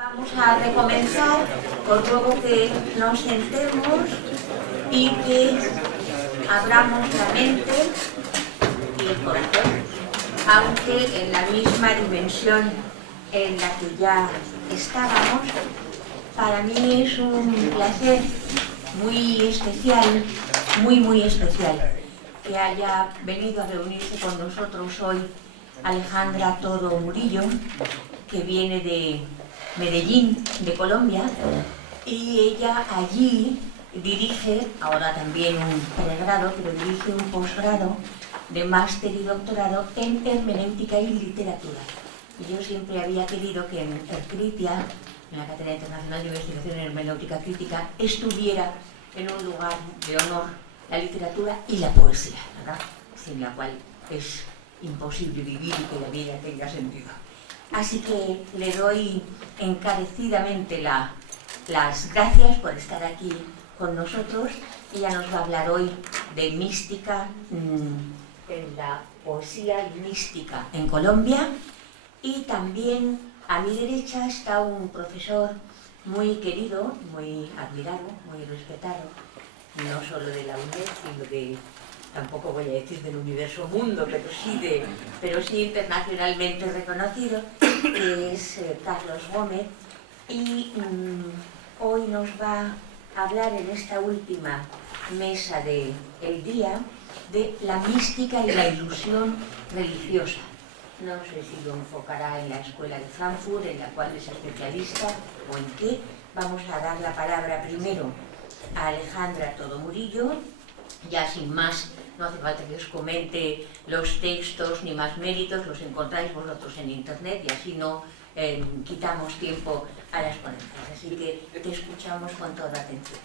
Vamos a recomenzar, os ruego que nos sentemos y que abramos la mente y el corazón, aunque en la misma dimensión en la que ya estábamos. Para mí es un placer muy especial, muy especial, que haya venido a reunirse con nosotros hoy Alejandra Toro Murillo, que viene de Medellín, de Colombia, y ella allí dirige, ahora también un pregrado, pero dirige un posgrado de máster y doctorado en hermenéutica y literatura. Y yo siempre había querido que en Ercritia, en la Cátedra Internacional de Investigación en Hermenéutica Crítica, estuviera en un lugar de honor la literatura y la poesía, ¿verdad? Sin la cual es imposible vivir y que la vida tenga sentido. Así que le doy encarecidamente las gracias por estar aquí con nosotros. Ella nos va a hablar hoy de mística en la poesía y mística en Colombia. Y también a mi derecha está un profesor muy querido, muy admirado, muy respetado, no solo de la UNED, sino de, tampoco voy a decir del universo mundo, pero sí internacionalmente reconocido, que es Carlos Gómez, y hoy nos va a hablar en esta última mesa del día de la mística y la ilusión religiosa. No sé si lo enfocará en la Escuela de Frankfurt, en la cual es especialista, o en qué. Vamos a dar la palabra primero a Alejandra Toro Murillo. Ya sin más, no hace falta que os comente los textos ni más méritos, los encontráis vosotros en internet y así no quitamos tiempo a las ponencias. Así que te escuchamos con toda atención.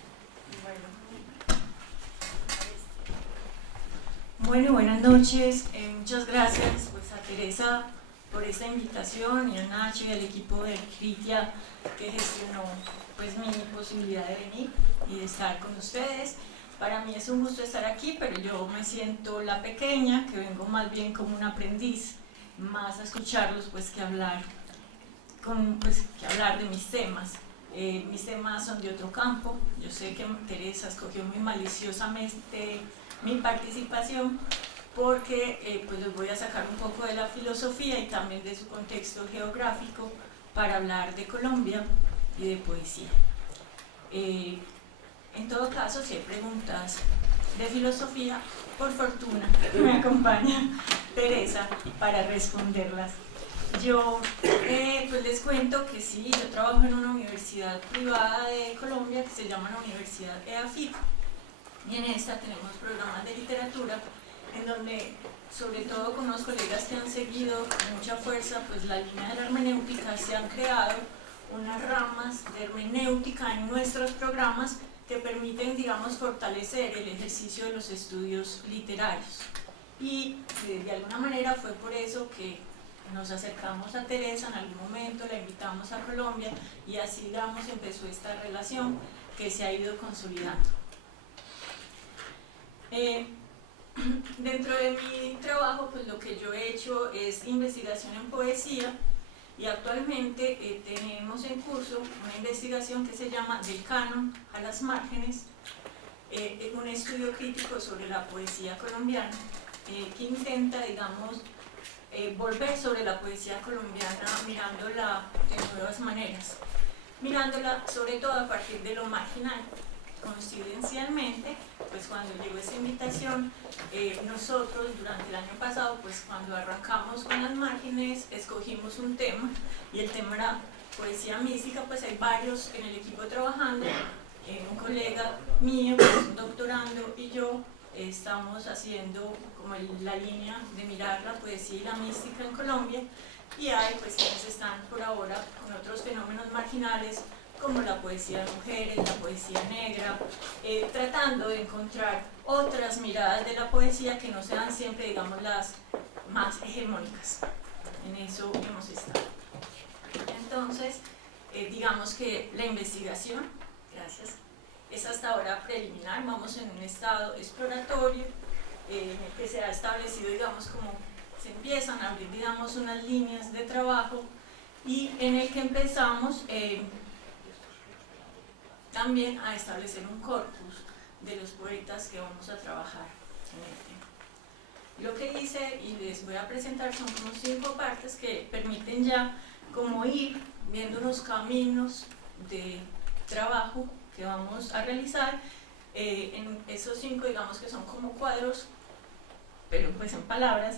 Bueno, buenas noches. Muchas gracias pues, a Teresa por esta invitación y a Nacho y al equipo de Ercritia que gestionó pues, mi posibilidad de venir y de estar con ustedes. Para mí es un gusto estar aquí, pero yo me siento la pequeña, que vengo más bien como un aprendiz, más a escucharlos pues, que hablar de mis temas. Mis temas son de otro campo. Yo sé que Teresa escogió muy maliciosamente mi participación porque pues les voy a sacar un poco de la filosofía y también de su contexto geográfico para hablar de Colombia y de poesía. En todo caso, si hay preguntas de filosofía, por fortuna me acompaña Teresa para responderlas. Yo pues les cuento que sí, yo trabajo en una universidad privada de Colombia que se llama la Universidad EAFIT. Y en esta tenemos programas de literatura en donde, sobre todo con los colegas que han seguido con mucha fuerza pues la línea de la hermenéutica, se han creado unas ramas de hermenéutica en nuestros programas que permiten, digamos, fortalecer el ejercicio de los estudios literarios. Y de alguna manera fue por eso que nos acercamos a Teresa en algún momento, la invitamos a Colombia y así, digamos, empezó esta relación que se ha ido consolidando. Dentro de mi trabajo, pues lo que yo he hecho es investigación en poesía y actualmente tenemos en curso una investigación que se llama Del canon a las márgenes, un estudio crítico sobre la poesía colombiana que intenta, digamos, volver sobre la poesía colombiana mirándola de nuevas maneras, mirándola sobre todo a partir de lo marginal. Coincidencialmente, pues cuando llegó esta invitación, nosotros durante el año pasado, pues cuando arrancamos con las márgenes, escogimos un tema, y el tema era poesía mística. Pues hay varios en el equipo trabajando, un colega mío, pues un doctorando, y yo estamos haciendo como la línea de mirar la poesía y la mística en Colombia, y hay pues quienes están por ahora con otros fenómenos marginales, como la poesía de mujeres, la poesía negra, tratando de encontrar otras miradas de la poesía que no sean siempre, digamos, las más hegemónicas. En eso hemos estado. Entonces, digamos que la investigación, gracias, es hasta ahora preliminar. Vamos en un estado exploratorio en el que se ha establecido, digamos, como se empiezan a abrir, digamos, unas líneas de trabajo y en el que empezamos también a establecer un corpus de los poetas que vamos a trabajar en el tema. Lo que hice y les voy a presentar son como 5 partes que permiten ya como ir viendo unos caminos de trabajo que vamos a realizar. En esos 5, digamos que son como cuadros, pero pues en palabras,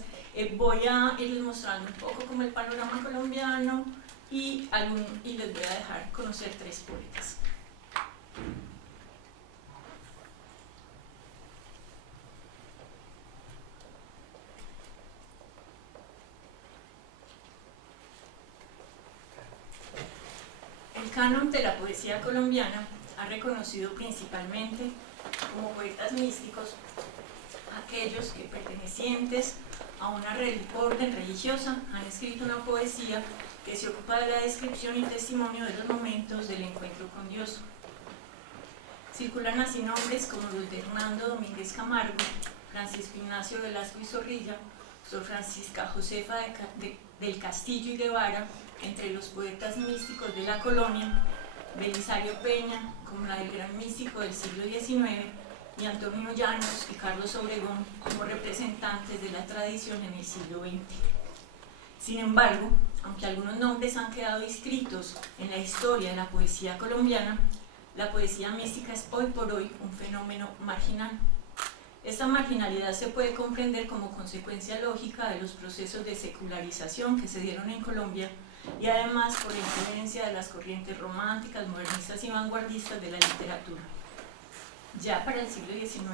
voy a irles mostrando un poco como el panorama colombiano y les voy a dejar conocer 3 poetas. El canon de la poesía colombiana ha reconocido principalmente como poetas místicos aquellos que, pertenecientes a una orden religiosa, han escrito una poesía que se ocupa de la descripción y testimonio de los momentos del encuentro con Dios. Circulan así nombres como los de Hernando Domínguez Camargo, Francisco Ignacio Velasco y Zorrilla, Sor Francisca Josefa del Castillo y Guevara, entre los poetas místicos de la colonia, Belisario Peña, como la del gran místico del siglo XIX, y Antonio Llanos y Carlos Obregón como representantes de la tradición en el siglo XX. Sin embargo, aunque algunos nombres han quedado inscritos en la historia de la poesía colombiana, la poesía mística es hoy por hoy un fenómeno marginal. Esta marginalidad se puede comprender como consecuencia lógica de los procesos de secularización que se dieron en Colombia y además por la influencia de las corrientes románticas, modernistas y vanguardistas de la literatura. Ya para el siglo XIX,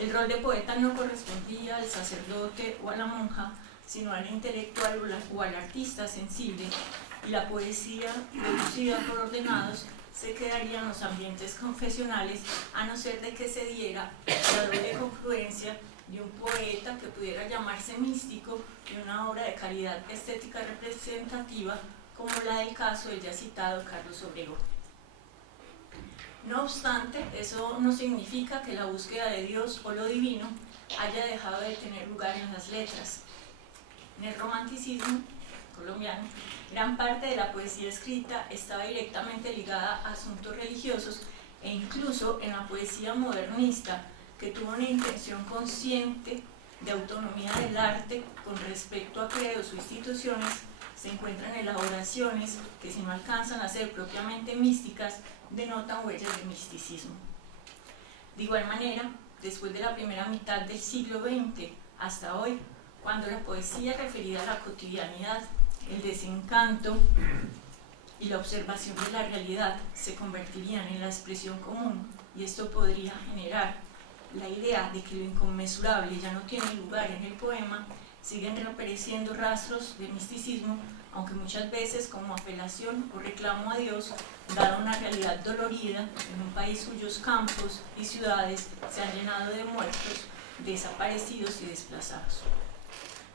el rol de poeta no correspondía al sacerdote o a la monja, sino al intelectual o al artista sensible, y la poesía producida por ordenados se quedaría en los ambientes confesionales, a no ser de que se diera la doble confluencia de un poeta que pudiera llamarse místico y una obra de calidad estética representativa, como la del caso del ya citado Carlos Obregón. No obstante, eso no significa que la búsqueda de Dios o lo divino haya dejado de tener lugar en las letras. En el romanticismo colombiano, gran parte de la poesía escrita estaba directamente ligada a asuntos religiosos, e incluso en la poesía modernista, que tuvo una intención consciente de autonomía del arte con respecto a credos o instituciones, se encuentran elaboraciones que, si no alcanzan a ser propiamente místicas, denotan huellas de misticismo. De igual manera, después de la primera mitad del siglo XX hasta hoy, cuando la poesía referida a la cotidianidad, el desencanto y la observación de la realidad se convertirían en la expresión común, y esto podría generar la idea de que lo inconmensurable ya no tiene lugar en el poema, siguen reapareciendo rastros de misticismo, aunque muchas veces como apelación o reclamo a Dios, dada una realidad dolorida en un país cuyos campos y ciudades se han llenado de muertos, desaparecidos y desplazados.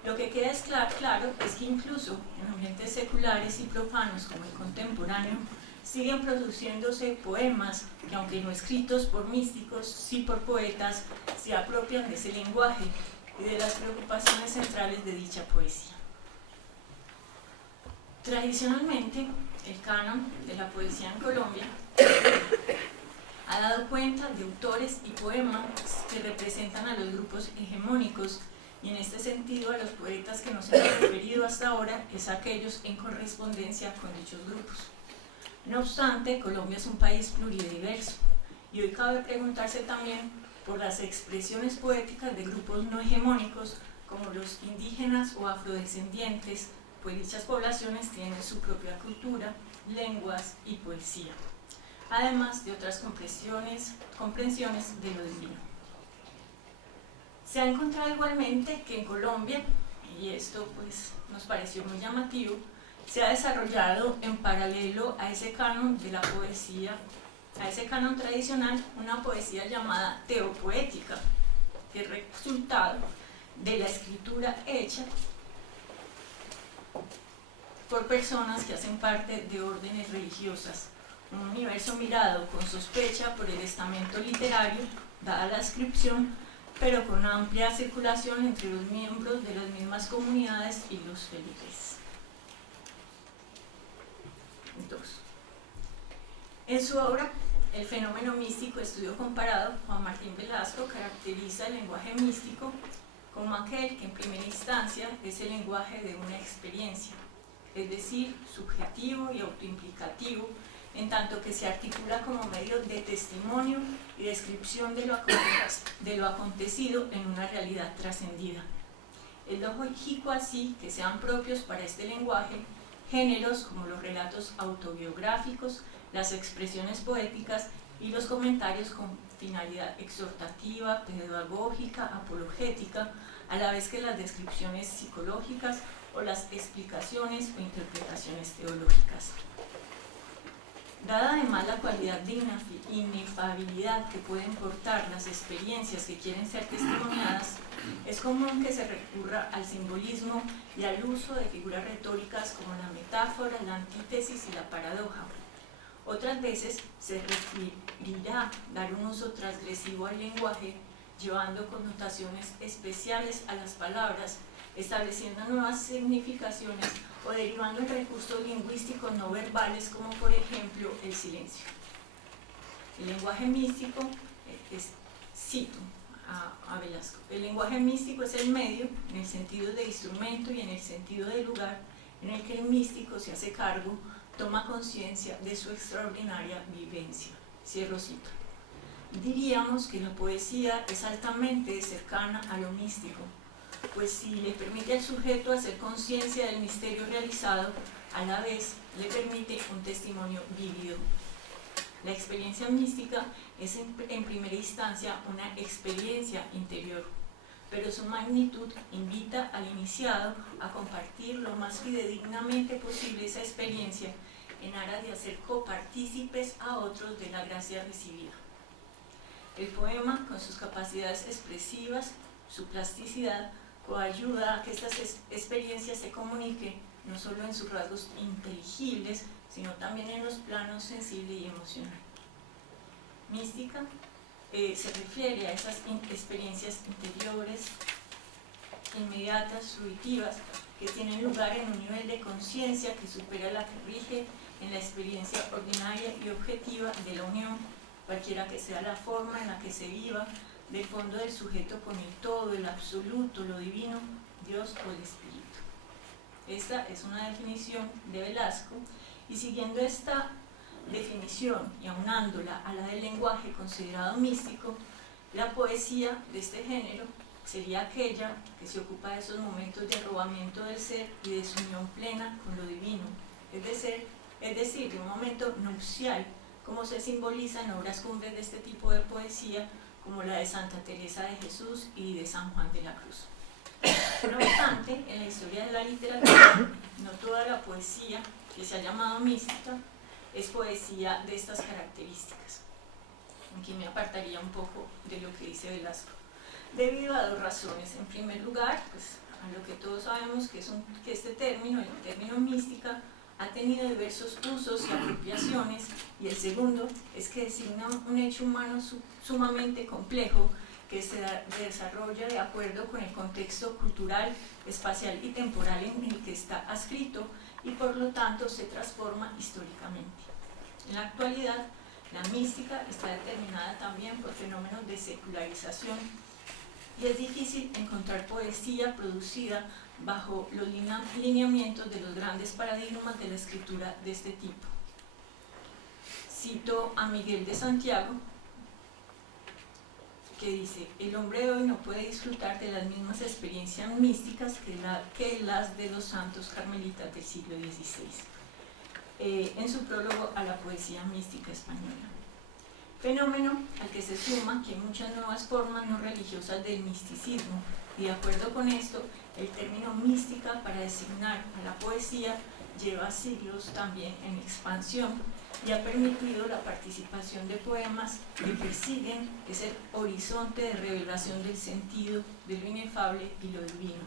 Lo que queda claro es que incluso en ambientes seculares y profanos como el contemporáneo, siguen produciéndose poemas que, aunque no escritos por místicos, sí por poetas, se apropian de ese lenguaje y de las preocupaciones centrales de dicha poesía. Tradicionalmente, el canon de la poesía en Colombia ha dado cuenta de autores y poemas que representan a los grupos hegemónicos, y en este sentido a los poetas que nos hemos referido hasta ahora es aquellos en correspondencia con dichos grupos. No obstante, Colombia es un país pluridiverso, y hoy cabe preguntarse también por las expresiones poéticas de grupos no hegemónicos como los indígenas o afrodescendientes, pues dichas poblaciones tienen su propia cultura, lenguas y poesía, además de otras comprensiones de lo divino. Se ha encontrado igualmente que en Colombia, y esto pues nos pareció muy llamativo, se ha desarrollado en paralelo a ese canon de la poesía, a ese canon tradicional, una poesía llamada teopoética, que es resultado de la escritura hecha por personas que hacen parte de órdenes religiosas, un universo mirado con sospecha por el estamento literario, dada la descripción, pero con amplia circulación entre los miembros de las mismas comunidades y los feligreses. 2. En su obra El fenómeno místico, estudio comparado, Juan Martín Velasco caracteriza el lenguaje místico como aquel que en primera instancia es el lenguaje de una experiencia, es decir, subjetivo y autoimplicativo, en tanto que se articula como medio de testimonio y descripción de lo acontecido en una realidad trascendida. Es lógico así que sean propios para este lenguaje géneros como los relatos autobiográficos, las expresiones poéticas y los comentarios con finalidad exhortativa, pedagógica, apologética, a la vez que las descripciones psicológicas o las explicaciones o interpretaciones teológicas. Dada además la cualidad de inefabilidad que pueden portar las experiencias que quieren ser testimoniadas, es común que se recurra al simbolismo y al uso de figuras retóricas como la metáfora, la antítesis y la paradoja. Otras veces se referirá dar un uso transgresivo al lenguaje, llevando connotaciones especiales a las palabras, estableciendo nuevas significaciones o derivando en recursos lingüísticos no verbales como por ejemplo el silencio. El lenguaje místico, cito a Velasco, el lenguaje místico es el medio, en el sentido de instrumento y en el sentido de lugar, en el que el místico se hace cargo, toma conciencia de su extraordinaria vivencia. Cierro cita. Diríamos que la poesía es altamente cercana a lo místico, pues si le permite al sujeto hacer conciencia del misterio realizado, a la vez le permite un testimonio vívido. La experiencia mística es en primera instancia una experiencia interior, pero su magnitud invita al iniciado a compartir lo más fidedignamente posible esa experiencia en aras de hacer copartícipes a otros de la gracia recibida. El poema, con sus capacidades expresivas, su plasticidad, coayuda a que estas experiencias se comuniquen no solo en sus rasgos inteligibles, sino también en los planos sensible y emocional. Mística se refiere a esas experiencias interiores, inmediatas, fruitivas, que tienen lugar en un nivel de conciencia que supera la que rige en la experiencia ordinaria y objetiva de la unión, cualquiera que sea la forma en la que se viva, del fondo del sujeto con el todo, el absoluto, lo divino, Dios o el Espíritu. Esta es una definición de Velasco, y siguiendo esta definición y aunándola a la del lenguaje considerado místico, la poesía de este género sería aquella que se ocupa de esos momentos de arrobamiento del ser y de su unión plena con lo divino, es decir, de un momento nupcial, como se simboliza en obras cumbres de este tipo de poesía, como la de Santa Teresa de Jesús y de San Juan de la Cruz. No obstante, en la historia de la literatura, no toda la poesía que se ha llamado mística es poesía de estas características. Aquí me apartaría un poco de lo que dice Velasco, debido a dos razones. En primer lugar, pues, a lo que todos sabemos que este término, el término mística, ha tenido diversos usos y apropiaciones, y el segundo es que designa un hecho humano sumamente complejo que se desarrolla de acuerdo con el contexto cultural, espacial y temporal en el que está adscrito y por lo tanto se transforma históricamente. En la actualidad, la mística está determinada también por fenómenos de secularización y es difícil encontrar poesía producida bajo los lineamientos de los grandes paradigmas de la escritura de este tipo. Cito a Miguel de Santiago, que dice: el hombre de hoy no puede disfrutar de las mismas experiencias místicas que las de los santos carmelitas del siglo XVI, en su prólogo a la poesía mística española. Fenómeno al que se suma que hay muchas nuevas formas no religiosas del misticismo, y de acuerdo con esto, el término mística para designar a la poesía lleva siglos también en expansión y ha permitido la participación de poemas que persiguen ese horizonte de revelación del sentido, de lo inefable y lo divino.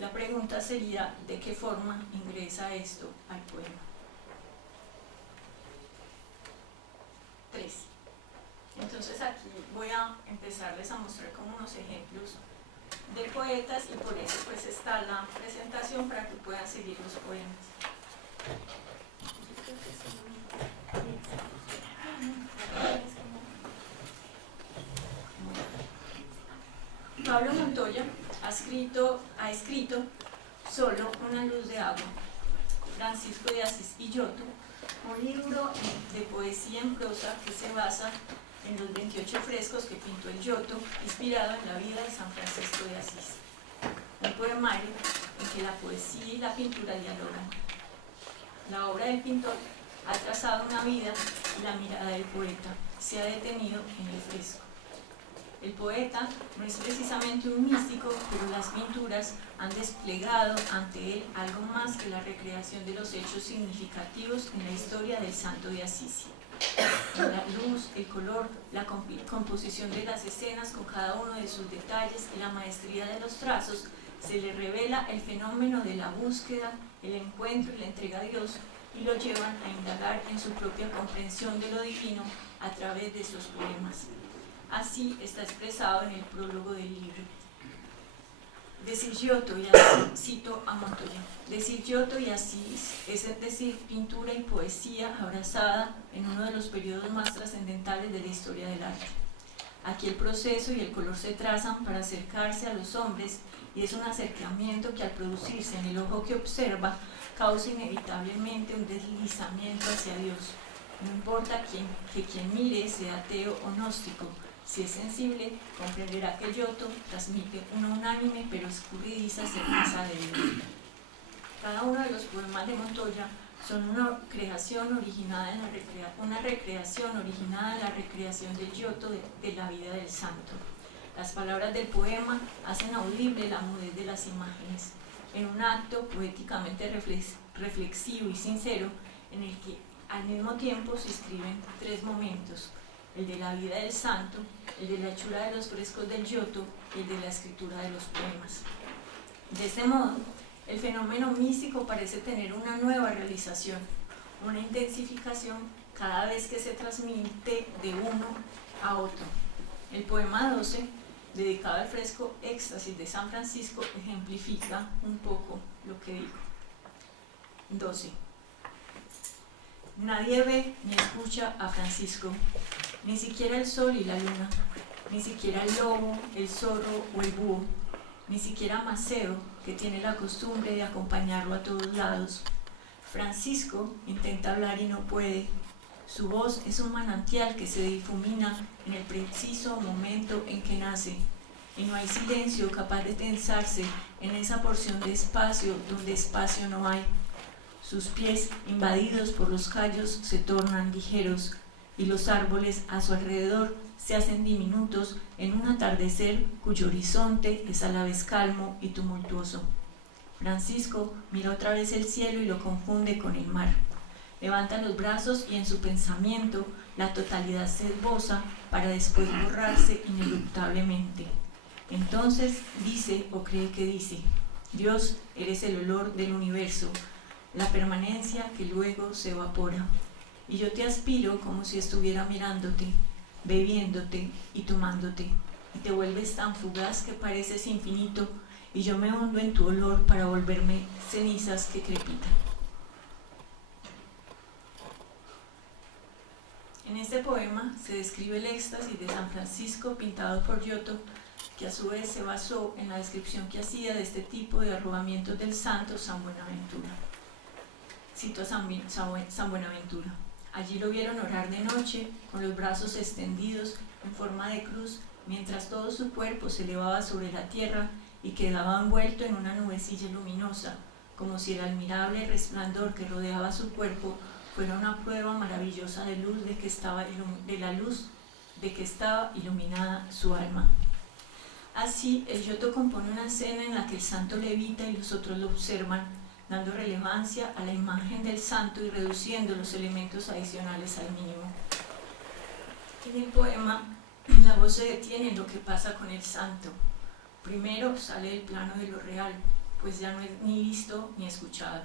La pregunta sería: ¿de qué forma ingresa esto al poema? 3. Entonces aquí voy a empezarles a mostrar como unos ejemplos de poetas, y por eso pues está la presentación para que puedan seguir los poemas. Pablo Montoya ha escrito Solo una luz de agua, Francisco de Asís y Giotto, un libro de poesía en prosa que se basa en los 28 frescos que pintó el Giotto, inspirado en la vida de San Francisco de Asís. Un poemario en que la poesía y la pintura dialogan. La obra del pintor ha trazado una vida y la mirada del poeta se ha detenido en el fresco. El poeta no es precisamente un místico, pero las pinturas han desplegado ante él algo más que la recreación de los hechos significativos en la historia del santo de Asís. La luz, el color, la composición de las escenas con cada uno de sus detalles y la maestría de los trazos se le revela el fenómeno de la búsqueda, el encuentro y la entrega a Dios y lo llevan a indagar en su propia comprensión de lo divino a través de sus poemas. Así está expresado en el prólogo del libro. Decir Giotto y Asís, cito a Montoya, decir Giotto y Asís es decir pintura y poesía abrazada en uno de los periodos más trascendentales de la historia del arte. Aquí el proceso y el color se trazan para acercarse a los hombres y es un acercamiento que al producirse en el ojo que observa causa inevitablemente un deslizamiento hacia Dios. No importa que quien mire sea ateo o gnóstico, si es sensible, comprenderá que Giotto transmite una unánime pero escurridiza certeza de Dios. Cada uno de los poemas de Montoya son una recreación originada en la recreación del Giotto de la vida del santo. Las palabras del poema hacen audible la mudez de las imágenes, en un acto poéticamente reflexivo y sincero en el que al mismo tiempo se escriben tres momentos: el de la vida del santo, el de la hechura de los frescos del Giotto y el de la escritura de los poemas. De este modo, el fenómeno místico parece tener una nueva realización, una intensificación cada vez que se transmite de uno a otro. El poema 12, dedicado al fresco Éxtasis de San Francisco, ejemplifica un poco lo que digo. 12. Nadie ve ni escucha a Francisco, ni siquiera el sol y la luna, ni siquiera el lobo, el zorro o el búho, ni siquiera Maceo, que tiene la costumbre de acompañarlo a todos lados. Francisco intenta hablar y no puede. Su voz es un manantial que se difumina en el preciso momento en que nace, y no hay silencio capaz de tensarse en esa porción de espacio donde espacio no hay. Sus pies, invadidos por los callos, se tornan ligeros, y los árboles a su alrededor se hacen diminutos en un atardecer cuyo horizonte es a la vez calmo y tumultuoso. Francisco mira otra vez el cielo y lo confunde con el mar. Levanta los brazos y en su pensamiento la totalidad se esboza para después borrarse ineluctablemente. Entonces dice o cree que dice: Dios, eres el olor del universo, la permanencia que luego se evapora. Y yo te aspiro como si estuviera mirándote, bebiéndote y tomándote, y te vuelves tan fugaz que pareces infinito, y yo me hundo en tu olor para volverme cenizas que crepitan. En este poema se describe el éxtasis de San Francisco pintado por Giotto, que a su vez se basó en la descripción que hacía de este tipo de arrobamientos del santo San Buenaventura. Cito a San Buenaventura. Allí lo vieron orar de noche, con los brazos extendidos en forma de cruz, mientras todo su cuerpo se elevaba sobre la tierra y quedaba envuelto en una nubecilla luminosa, como si el admirable resplandor que rodeaba su cuerpo fuera una prueba maravillosa de luz de que estaba iluminada su alma. Así, el Giotto compone una escena en la que el santo levita y los otros lo observan, dando relevancia a la imagen del santo y reduciendo los elementos adicionales al mínimo. En el poema, la voz se detiene en lo que pasa con el santo. Primero sale del plano de lo real, pues ya no es ni visto ni escuchado.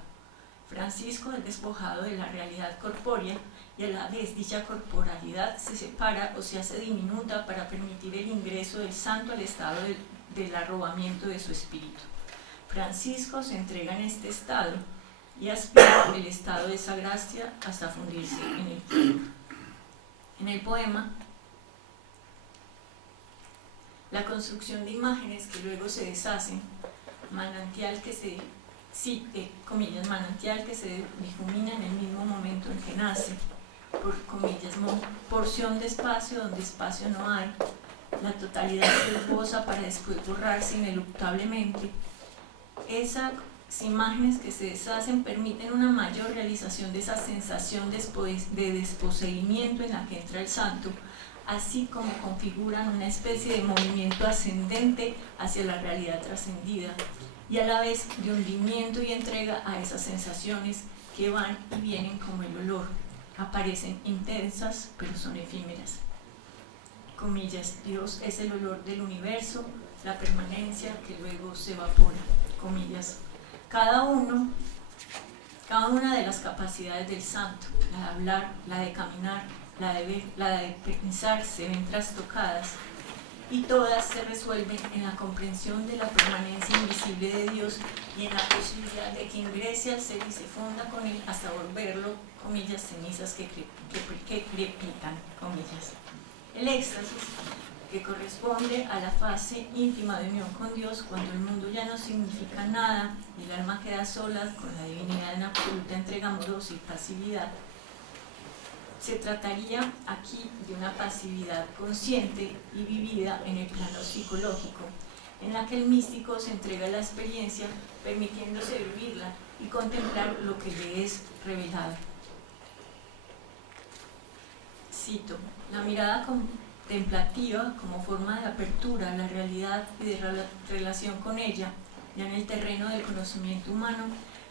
Francisco es despojado de la realidad corpórea y a la vez dicha corporalidad se separa o se hace diminuta para permitir el ingreso del santo al estado del arrobamiento de su espíritu. Francisco se entrega en este estado y aspira el estado de esa gracia hasta fundirse en el fuego. En el poema, la construcción de imágenes que luego se deshacen, manantial que se comillas, manantial que se difumina en el mismo momento en que nace, por comillas, porción de espacio donde espacio no hay, la totalidad se esboza para después borrarse ineluctablemente. Esas imágenes que se deshacen permiten una mayor realización de esa sensación de desposeimiento en la que entra el santo, así como configuran una especie de movimiento ascendente hacia la realidad trascendida, y a la vez de hundimiento y entrega a esas sensaciones que van y vienen como el olor, aparecen intensas pero son efímeras. Comillas, Dios es el olor del universo, la permanencia que luego se evapora. Comillas, cada una de las capacidades del santo, la de hablar, la de caminar, la de ver, la de pensar, se ven trastocadas, y todas se resuelven en la comprensión de la permanencia invisible de Dios y en la posibilidad de que ingrese al ser y se funda con él hasta volverlo, comillas, cenizas que crepitan, comillas. El éxtasis, que corresponde a la fase íntima de unión con Dios, cuando el mundo ya no significa nada y el alma queda sola con la divinidad en absoluta entrega amorosa y pasividad. Se trataría aquí de una pasividad consciente y vivida en el plano psicológico, en la que el místico se entrega a la experiencia, permitiéndose vivirla y contemplar lo que le es revelado. Cito, la mirada contemplativa como forma de apertura a la realidad y de relación con ella, ya en el terreno del conocimiento humano,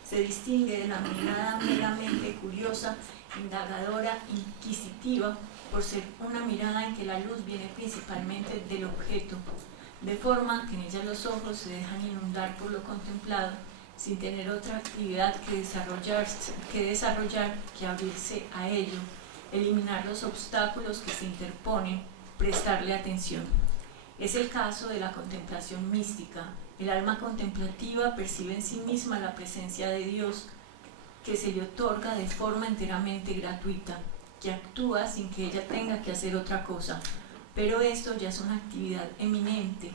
se distingue de la mirada meramente curiosa, indagadora, inquisitiva, por ser una mirada en que la luz viene principalmente del objeto, de forma que en ella los ojos se dejan inundar por lo contemplado, sin tener otra actividad que desarrollar que abrirse a ello, eliminar los obstáculos que se interponen, prestarle atención. Es el caso de la contemplación mística. El alma contemplativa percibe en sí misma la presencia de Dios, que se le otorga de forma enteramente gratuita, que actúa sin que ella tenga que hacer otra cosa, pero esto ya es una actividad eminente,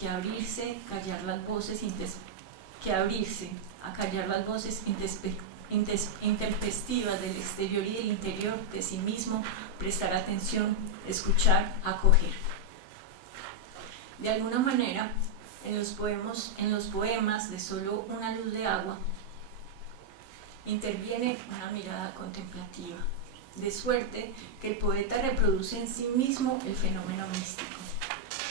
que abrirse a callar las voces intempestivas del exterior y del interior de sí mismo, prestar atención, escuchar, acoger. De alguna manera, en los poemas de Solo una luz de agua, interviene una mirada contemplativa, de suerte que el poeta reproduce en sí mismo el fenómeno místico.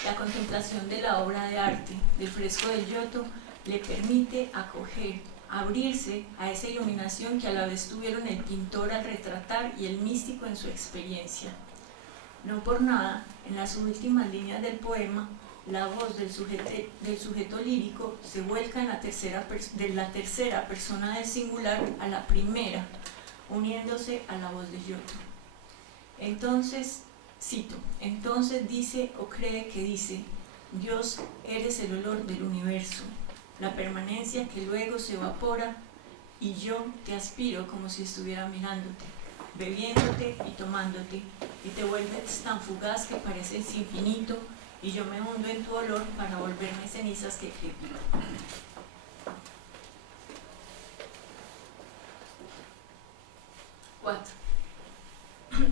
La contemplación de la obra de arte, del fresco del Giotto, le permite acoger, abrirse a esa iluminación que a la vez tuvieron el pintor al retratar y el místico en su experiencia. No por nada, en las últimas líneas del poema, la voz del sujeto lírico se vuelca de la tercera persona del singular a la primera, uniéndose a la voz de Giotto. Entonces, cito, entonces dice o cree que dice, Dios, eres el olor del universo, la permanencia que luego se evapora, y yo te aspiro como si estuviera mirándote, bebiéndote y tomándote, y te vuelves tan fugaz que pareces infinito, y yo me hundo en tu olor para volverme cenizas que crepitan. Cuatro.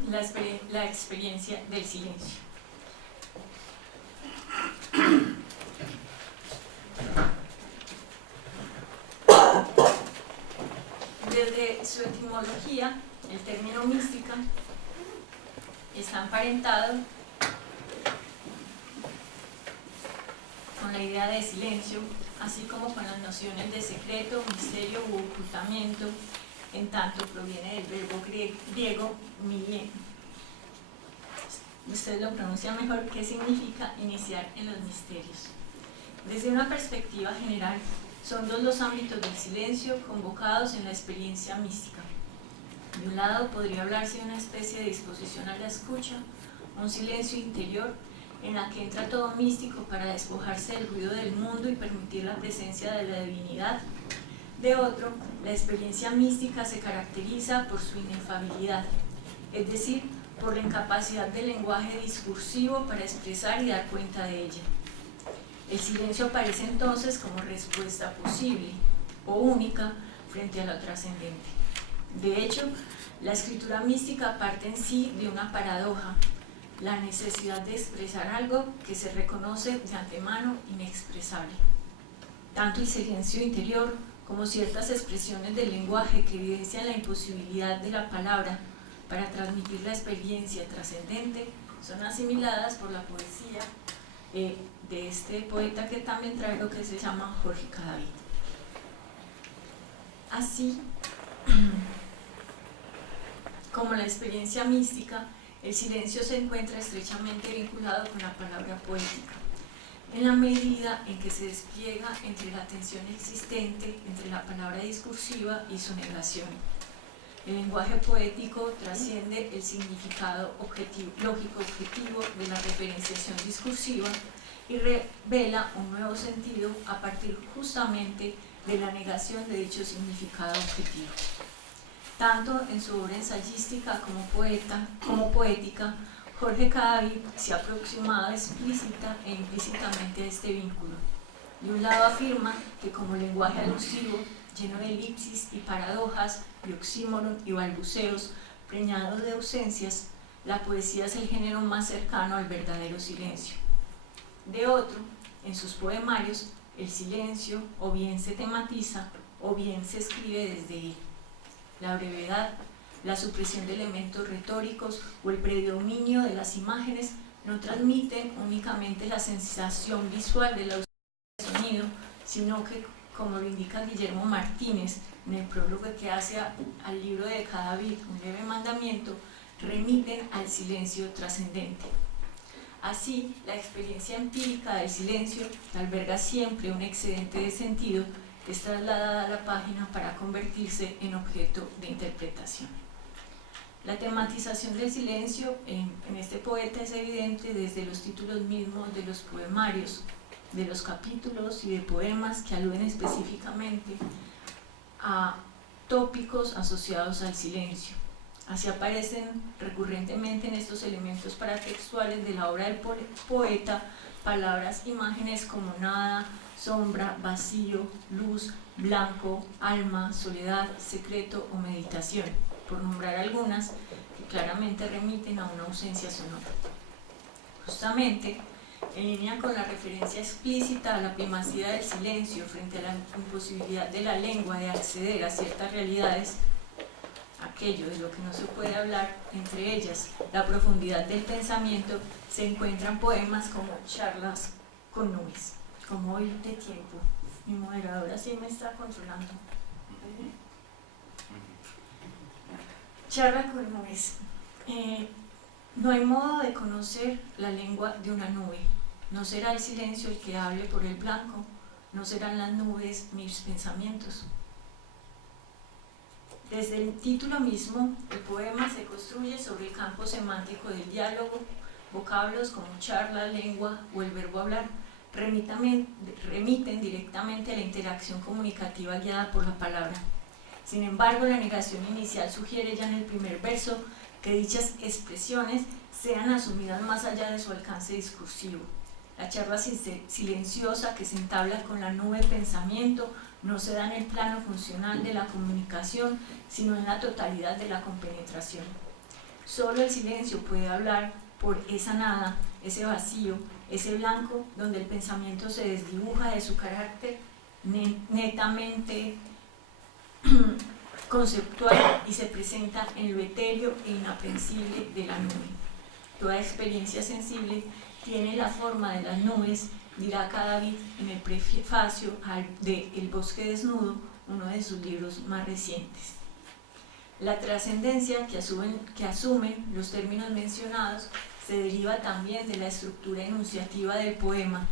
La experiencia del silencio. Desde su etimología, el término mística está emparentado con la idea de silencio, así como con las nociones de secreto, misterio u ocultamiento, en tanto proviene del verbo griego milien. Ustedes lo pronuncian mejor, que significa iniciar en los misterios. Desde una perspectiva general, son dos los ámbitos del silencio convocados en la experiencia mística. De un lado podría hablarse de una especie de disposición a la escucha, un silencio interior en la que entra todo místico para despojarse del ruido del mundo y permitir la presencia de la divinidad. De otro, la experiencia mística se caracteriza por su inefabilidad, es decir, por la incapacidad del lenguaje discursivo para expresar y dar cuenta de ella. El silencio aparece entonces como respuesta posible o única frente a lo trascendente. De hecho, la escritura mística parte en sí de una paradoja, la necesidad de expresar algo que se reconoce de antemano inexpresable. Tanto el silencio interior como ciertas expresiones del lenguaje que evidencian la imposibilidad de la palabra para transmitir la experiencia trascendente son asimiladas por la poesía de este poeta que también traigo, que se llama Jorge Cadavid. Así como la experiencia mística, el silencio se encuentra estrechamente vinculado con la palabra poética, en la medida en que se despliega entre la tensión existente entre la palabra discursiva y su negación. El lenguaje poético trasciende el significado lógico objetivo de la referenciación discursiva y revela un nuevo sentido a partir justamente de la negación de dicho significado objetivo. Tanto en su obra ensayística como poética, Jorge Cadavid se ha aproximado explícita e implícitamente a este vínculo. De un lado afirma que como lenguaje alusivo, lleno de elipsis y paradojas, de oxímoron y balbuceos, preñado de ausencias, la poesía es el género más cercano al verdadero silencio. De otro, en sus poemarios, el silencio o bien se tematiza o bien se escribe desde él. La brevedad, la supresión de elementos retóricos o el predominio de las imágenes no transmiten únicamente la sensación visual de la ausencia de sonido, sino que, como lo indica Guillermo Martínez en el prólogo que hace al libro de Cadavid, Un leve mandamiento, remiten al silencio trascendente. Así, la experiencia empírica del silencio, que alberga siempre un excedente de sentido, es trasladada a la página para convertirse en objeto de interpretación. La tematización del silencio en este poeta es evidente desde los títulos mismos de los poemarios, de los capítulos y de poemas que aluden específicamente a tópicos asociados al silencio. Así aparecen recurrentemente en estos elementos paratextuales de la obra del poeta palabras, imágenes como nada, sombra, vacío, luz, blanco, alma, soledad, secreto o meditación, por nombrar algunas que claramente remiten a una ausencia sonora. Justamente, en línea con la referencia explícita a la primacía del silencio frente a la imposibilidad de la lengua de acceder a ciertas realidades, aquello de lo que no se puede hablar, entre ellas la profundidad del pensamiento, se encuentran poemas como Charlas con nubes. Como hoy de tiempo, mi moderadora sí me está controlando. Charla con nubes. No hay modo de conocer la lengua de una nube. No será el silencio el que hable por el blanco, no serán las nubes mis pensamientos. Desde el título mismo, el poema se construye sobre el campo semántico del diálogo. Vocablos como charla, lengua o el verbo hablar remiten directamente a la interacción comunicativa guiada por la palabra. Sin embargo, la negación inicial sugiere ya en el primer verso que dichas expresiones sean asumidas más allá de su alcance discursivo. La charla silenciosa que se entabla con la nube de pensamiento no se da en el plano funcional de la comunicación, sino en la totalidad de la compenetración. Solo el silencio puede hablar por esa nada, ese vacío, ese blanco donde el pensamiento se desdibuja de su carácter netamente conceptual y se presenta en lo etéreo e inaprensible de la nube. Toda experiencia sensible tiene la forma de las nubes, dirá Cadavid en el prefacio de El bosque desnudo, uno de sus libros más recientes. La trascendencia que asumen los términos mencionados se deriva también de la estructura enunciativa del poema.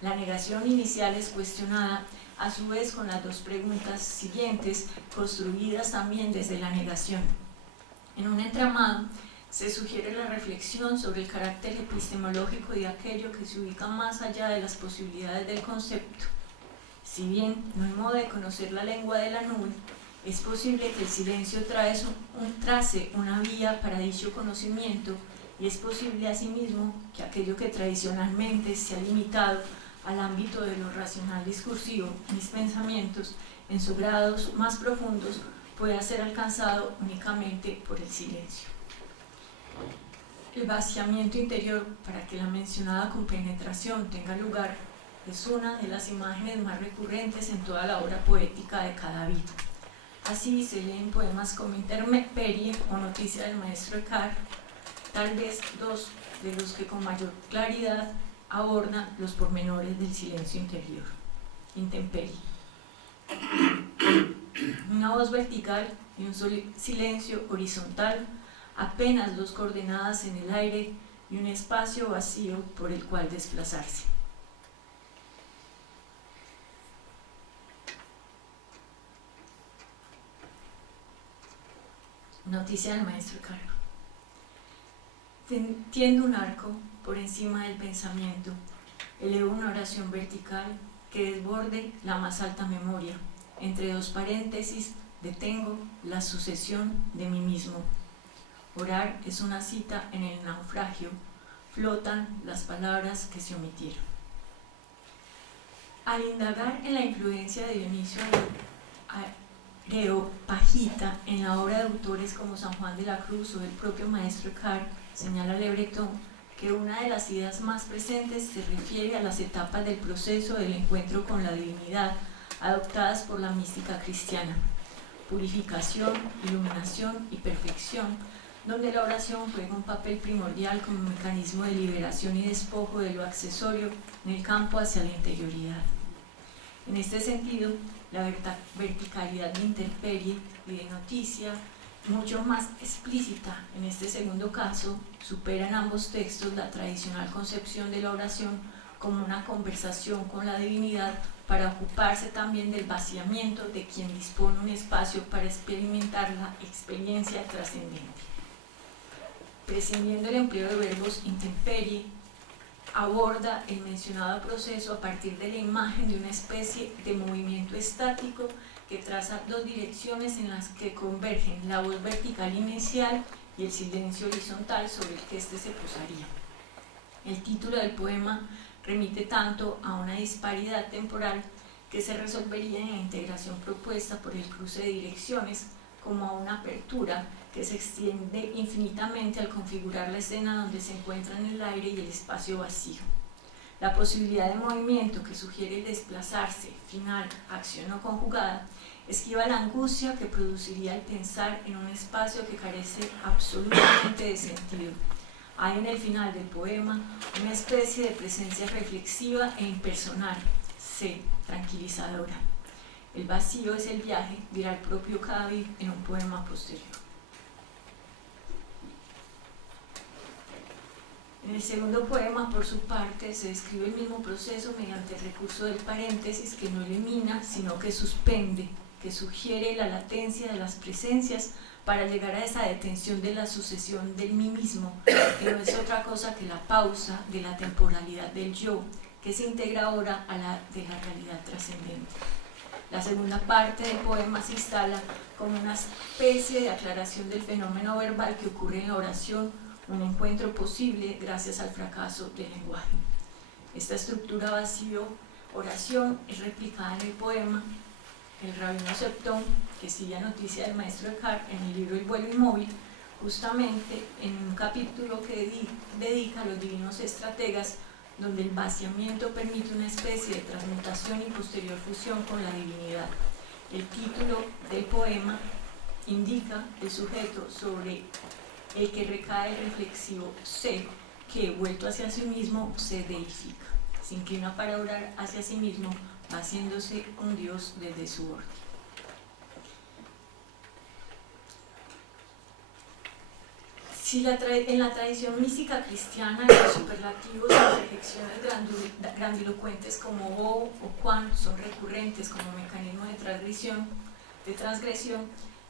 La negación inicial es cuestionada a su vez con las dos preguntas siguientes, construidas también desde la negación. En un entramado se sugiere la reflexión sobre el carácter epistemológico de aquello que se ubica más allá de las posibilidades del concepto. Si bien no hay modo de conocer la lengua de la nube, es posible que el silencio trace una vía para dicho conocimiento, y es posible asimismo que aquello que tradicionalmente se ha limitado al ámbito de lo racional discursivo, mis pensamientos, en sus grados más profundos, pueda ser alcanzado únicamente por el silencio. El vaciamiento interior, para que la mencionada compenetración tenga lugar, es una de las imágenes más recurrentes en toda la obra poética de Cadavid. Así se leen poemas como Intemperie o Noticia del maestro Eckhart, tal vez dos de los que con mayor claridad abordan los pormenores del silencio interior. Intemperie. Una voz vertical y un silencio horizontal, apenas 2 coordenadas en el aire y un espacio vacío por el cual desplazarse. Noticia del maestro Eckhart. Tiendo un arco por encima del pensamiento, elevo una oración vertical que desborde la más alta memoria. Entre 2 paréntesis detengo la sucesión de mí mismo. Orar es una cita en el naufragio, flotan las palabras que se omitieron. Al indagar en la influencia de Dionisio Areopagita en la obra de autores como San Juan de la Cruz o el propio maestro Eckhart, señala Le Breton que una de las ideas más presentes se refiere a las etapas del proceso del encuentro con la divinidad adoptadas por la mística cristiana: purificación, iluminación y perfección, donde la oración juega un papel primordial como mecanismo de liberación y despojo de lo accesorio en el campo hacia la interioridad. En este sentido, la verticalidad de Intemperie y de Noticia, mucho más explícita en este segundo caso, supera en ambos textos la tradicional concepción de la oración como una conversación con la divinidad para ocuparse también del vaciamiento de quien dispone un espacio para experimentar la experiencia trascendente. Prescindiendo el empleo de verbos, Intemperie aborda el mencionado proceso a partir de la imagen de una especie de movimiento estático que traza 2 direcciones en las que convergen la voz vertical inicial y el silencio horizontal sobre el que éste se posaría. El título del poema remite tanto a una disparidad temporal que se resolvería en la integración propuesta por el cruce de direcciones, como a una apertura que se extiende infinitamente al configurar la escena donde se encuentran el aire y el espacio vacío. La posibilidad de movimiento que sugiere el desplazarse, final, acción no conjugada, esquiva la angustia que produciría el pensar en un espacio que carece absolutamente de sentido. Hay en el final del poema una especie de presencia reflexiva e impersonal, tranquilizadora. El vacío es el viaje, dirá el propio Cadavid en un poema posterior. En el segundo poema, por su parte, se describe el mismo proceso mediante el recurso del paréntesis que no elimina, sino que suspende, que sugiere la latencia de las presencias para llegar a esa detención de la sucesión del mí mismo, que no es otra cosa que la pausa de la temporalidad del yo, que se integra ahora a la de la realidad trascendente. La segunda parte del poema se instala como una especie de aclaración del fenómeno verbal que ocurre en la oración, un encuentro posible gracias al fracaso del lenguaje. Esta estructura vacío-oración es replicada en el poema. El rabino Septón, que sigue a Noticia del maestro Eckhart en el libro El vuelo inmóvil, justamente en un capítulo que dedica a los divinos estrategas, donde el vaciamiento permite una especie de transmutación y posterior fusión con la divinidad. El título del poema indica el sujeto sobre el que recae el reflexivo se, que vuelto hacia sí mismo se deifica, se inclina para orar hacia sí mismo, va haciéndose un Dios desde su orden. Si en la tradición mística cristiana los superlativos y las reflexiones grandilocuentes como o cuán son recurrentes como mecanismo de transgresión,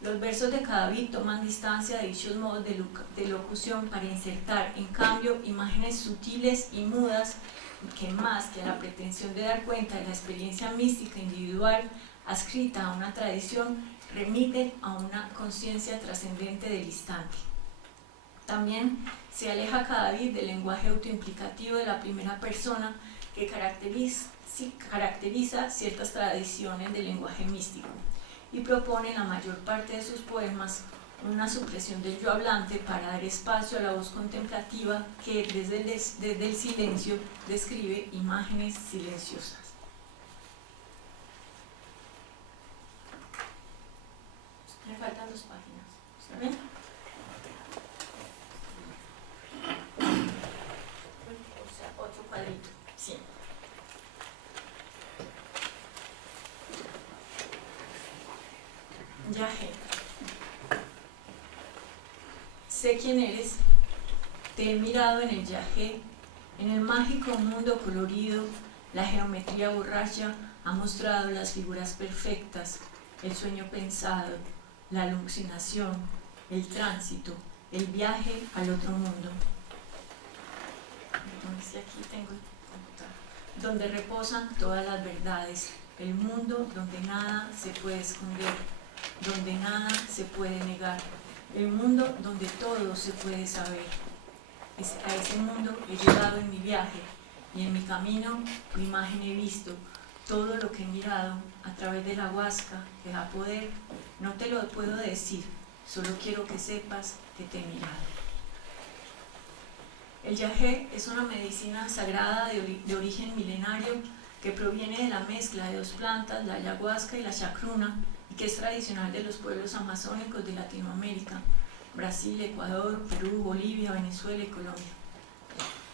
los versos de Cadavid toman distancia de dichos modos de locución para insertar, en cambio, imágenes sutiles y mudas que más que a la pretensión de dar cuenta de la experiencia mística individual adscrita a una tradición, remite a una conciencia trascendente del instante. También se aleja cada vez del lenguaje autoimplicativo de la primera persona que caracteriza ciertas tradiciones del lenguaje místico y propone en la mayor parte de sus poemas una supresión del yo hablante para dar espacio a la voz contemplativa que desde el silencio describe imágenes silenciosas. Me faltan 2 páginas, ¿está bien? O sea, 8 cuadritos, sí. Yahé. Sé quién eres, te he mirado en el Yahé, en el mágico mundo colorido, la geometría borracha ha mostrado las figuras perfectas, el sueño pensado, la alucinación, el tránsito, el viaje al otro mundo. Entonces aquí tengo el computador, donde reposan todas las verdades, el mundo donde nada se puede esconder, donde nada se puede negar, el mundo donde todo se puede saber. A ese mundo he llegado en mi viaje y en mi camino tu imagen he visto, todo lo que he mirado a través de la huasca que da poder, no te lo puedo decir, solo quiero que sepas que te he mirado. El yagé es una medicina sagrada de origen milenario que proviene de la mezcla de 2 plantas, la ayahuasca y la chacruna, y que es tradicional de los pueblos amazónicos de Latinoamérica, Brasil, Ecuador, Perú, Bolivia, Venezuela y Colombia.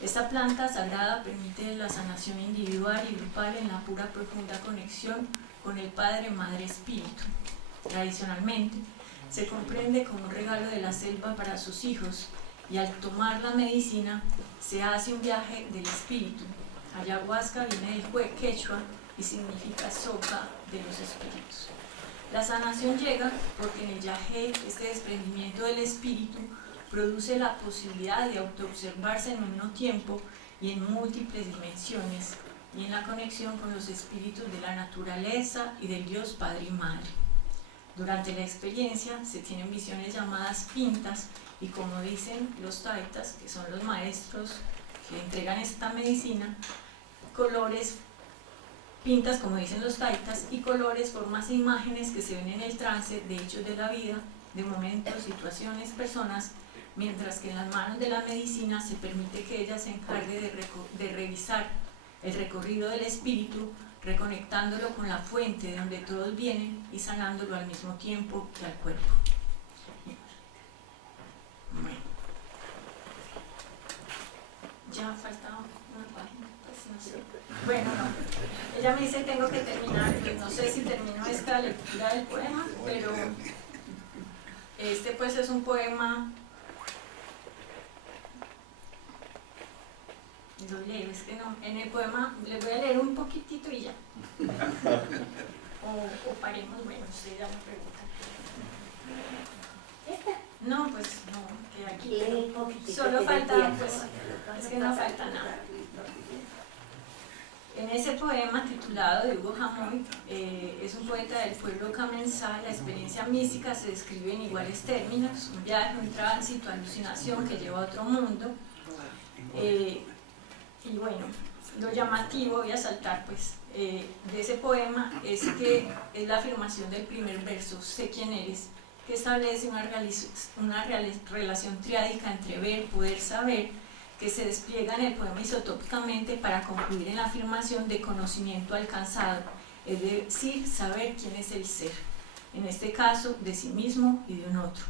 Esta planta sagrada permite la sanación individual y grupal en la pura profunda conexión con el Padre, Madre, Espíritu. Tradicionalmente, se comprende como un regalo de la selva para sus hijos, y al tomar la medicina se hace un viaje del espíritu. Ayahuasca viene del quechua y significa sopa de los espíritus. La sanación llega porque en el yagé este desprendimiento del espíritu produce la posibilidad de autoobservarse en un mismo tiempo y en múltiples dimensiones, y en la conexión con los espíritus de la naturaleza y del Dios Padre y Madre. Durante la experiencia se tienen visiones llamadas pintas, y como dicen los taitas, que son los maestros que entregan esta medicina, colores, pintas, como dicen los taitas, y colores, formas e imágenes que se ven en el trance de hechos de la vida, de momentos, situaciones, personas, mientras que en las manos de la medicina se permite que ella se encargue de revisar el recorrido del espíritu, reconectándolo con la fuente de donde todos vienen y sanándolo al mismo tiempo que al cuerpo. Bueno, ya falta una página, pues no sé. Bueno, no. Ella me dice que tengo que terminar, pues no sé si termino esta lectura del poema, pero este pues es un poema. Lo leo, es que no, en el poema les voy a leer un poquitito y ya. O paremos, bueno, usted ya me pregunta. No, pues no, que aquí solo falta, pues, es que no falta nada. En ese poema titulado de Hugo Jamoy, es un poeta del pueblo Camensá. La experiencia mística se describe en iguales términos: un viaje, un tránsito, alucinación que lleva a otro mundo. Y bueno, lo llamativo, voy a saltar pues, de ese poema es que es la afirmación del primer verso, sé quién eres, que establece una relación triádica entre ver, poder, saber, que se despliega en el poema isotópicamente para concluir en la afirmación de conocimiento alcanzado, es decir, saber quién es el ser, en este caso de sí mismo y de un otro.